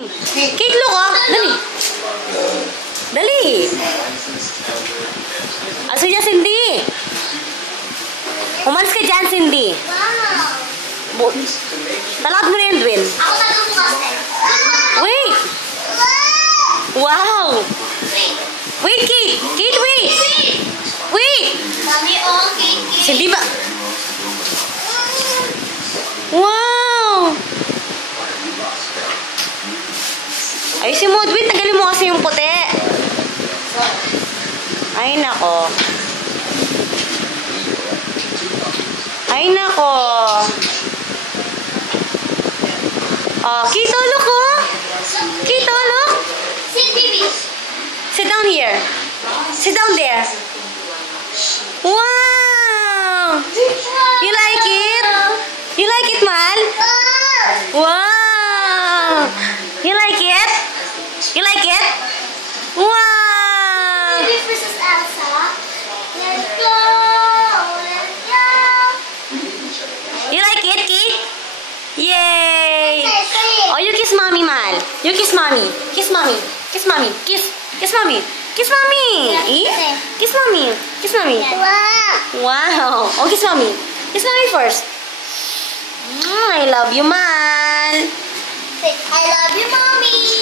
Cake, look, oh. Dali. Dali. Aso dyan, Cindy. Umalis ka dyan, Cindy. Wow. Talakad mo na yun, Dwayne. Ako talaga mo kasi. Wait. Wow. Wait, Kate. Kate, wait. Wait. Mami, oh, cake. Cindy ba? Wow. Ayusin mo, Dwayne. Tanggalin mo kasi yung puti. Ay, nako. Ay, nako. Oh, Kito, look, oh. Kito, look. Sit, baby. Sit down here. Sit down there. Wow. You like it? You like it, Mal? Wow. You like it? You like it? Wow. Baby Princess Elsa. Let's go. Let's go. You like it, Kate? Yay. Say Oh, you kiss mommy, Mal. You kiss mommy. Kiss mommy. Kiss mommy. Kiss. Kiss mommy. Kiss mommy. Yeah, Kiss mommy. Kiss mommy. Wow. Wow. Oh, kiss mommy. Kiss mommy first. I love you, Mal. Say, I love you, mommy.